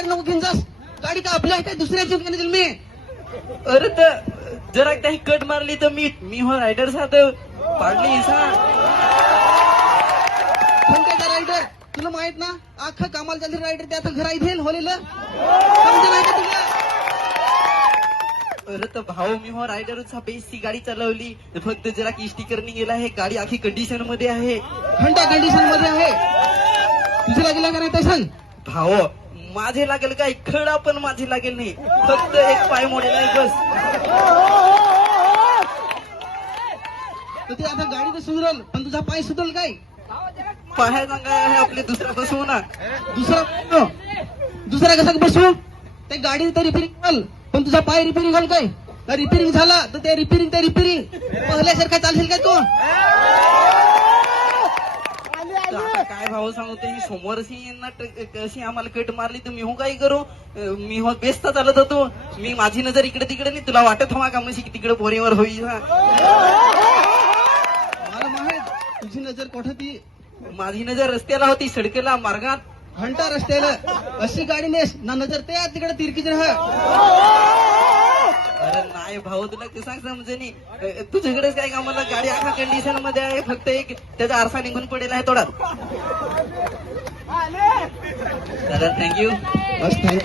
गाडी नको घेऊन जास. गाडी का आपल्या आहे काय दुसऱ्याची दिल मी. अरे तर जरा काही कट मारली तर मी हो रायडर साथ पाडली सा. पण काय रायडर तुला माहित ना अख्खा कामाला चालली रायडर ते आता घरा इथे होलेलं समजलं नाही का तुला. अरे तर भाऊ मी हो रायडर बेसची गाडी चालवली फक्त जरा की स्टिकरनी गेला आहे. गाडी आखी कंडिशन मध्ये आहे. घंटा कंडिशन मध्ये आहे. तुझं लागेल का नाही ते सांग. भाऊ माझे लागेल काय खडा पण माझे लागेल नाही. फक्त एक पाय मोडेल आहे बस. तर ते आता गाडी तर सुधरल पण तुझा पाय सुधरल काय. पाय सांगा आहे आपले दुसरा बसवू ना. दुसरा कसा बसू. ते गाडी तर रिपेरिंग कराल पण तुझा पाय रिपेरिंग झाल काय. रिपेरिंग झाला तर ते रिपेरिंग पहिल्यासारखा चालशील काय तू. आता काय भाऊ सांगतो मी सोमवारशी यांना कशी आम्हाला कट मारली तर मी हो काय करू. मी हो बेसता चालत होतो. मी माझी नजर इकडे तिकडे नाही. तुला वाटत हवा का मशी तिकडे पोरीवर होईल. मला माहित तुझी नजर कुठं ती. माझी नजर रस्त्याला होती सडकेला मार्गात. घंटा रस्त्याला अशी गाडी नेस ना नजर ते तिकडे तिरकीच राह. अरे नाही भाऊ तुला ते सांग समजे नाही. तुझ्याकडेच काय का मला गाडी आखा कंडिशन मध्ये आहे. फक्त एक त्याचा आरसा निघून पडेल आहे थोडा. दादा थँक्यू. बस थँक्यू.